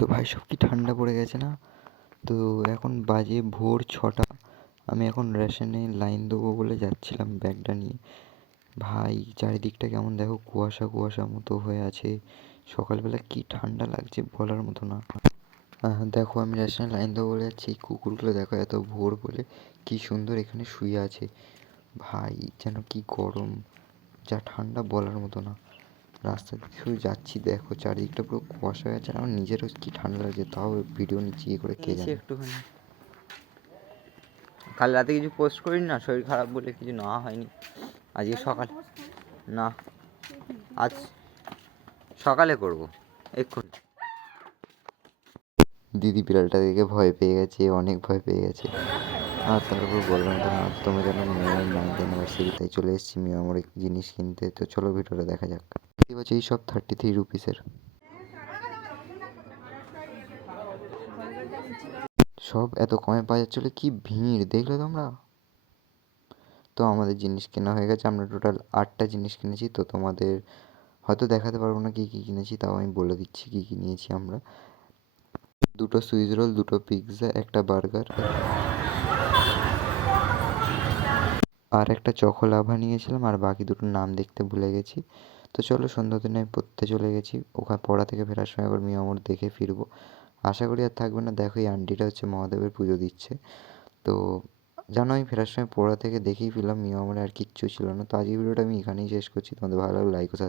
তো ভাই সব কি ঠান্ডা পড়ে গেছে না? তো এখন বাজে ভোর 6টা। আমি এখন রেশনে লাইন দেবো বলে যাচ্ছিলাম ব্যাগটা নিয়ে। ভাই চারিদিকটা কেমন দেখো, কুয়াশা কুয়াশা মতো হয়ে আছে। সকালবেলা কি ঠান্ডা লাগছে বলার মতো না। দেখো আমি রেশনে লাইন দেবো বলে যাচ্ছি, এই কুকুরগুলো দেখো এত ভোর বলে কি সুন্দর এখানে শুয়ে আছে। ভাই যেন কি গরম, যা ঠান্ডা বলার মতো না। রাস্তা দিয়ে শুধু যাচ্ছি, দেখো চারিদিকটা পুরো কুয়াশা হয়ে আছে। আর আমার নিজেরও কি ঠান্ডা লাগছে, তাও ভিডিও নিচ্ছি কি করে কে জানে। একটুখানি কাল রাতে কিছু পোস্ট করিনি না, শরীর খারাপ বলে কিছু নেওয়া হয়নি। আজকে সকাল না, আজ সকালে করব এক্ষুনি। দিদি বিড়ালটা দেখে ভয় পেয়ে গেছে, অনেক ভয় পেয়ে গেছে। আর তারপর বললাম তো না, তোমরা জানো মিয়ামোর 9th অ্যানিভার্সারি, তাই চলে এসেছি মিয়ামোর জিনিস কিনতে। তো চলো ভিডিওটা দেখা যাক। দেখতে পাচ্ছি এই সব 33 রুপিসের, সব এত কমে পাওয়া যাচ্ছিলো। কি ভিড় দেখলে তোমরা। তো আমাদের জিনিস কেনা হয়ে গেছে, আমরা টোটাল 8টা জিনিস কিনেছি। তো তোমাদের হয়তো দেখাতে পারবো না কী কী কিনেছি, তাও আমি বলে দিচ্ছি কী কী নিয়েছি আমরা। 2টো সুইস রোল, 2টো পিৎজা, একটা বার্গার আর একটা চকো লাভা নিয়েছিলাম। আর বাকি দুটোর নাম দেখতে ভুলে গেছি। তো চলো সন্ধ্যার দিনে আমি পড়তে চলে গেছি। ওখানে পড়া থেকে ফেরার সময় আবার মিয়ামোর দেখে ফিরবো। আশা করি আর থাকবে না। দেখো এই আন্টিটা হচ্ছে মহাদেবের পুজো দিচ্ছে। তো জানো আমি ফেরার সময় পড়া থেকে দেখেই ফেললাম মিয়ামোরে আর কিচ্ছু ছিল না। তো আজকের ভিডিওটা আমি এখানেই শেষ করছি। তোমাদের ভালো লাগলে লাইক ও সাবস্ক্রাইব।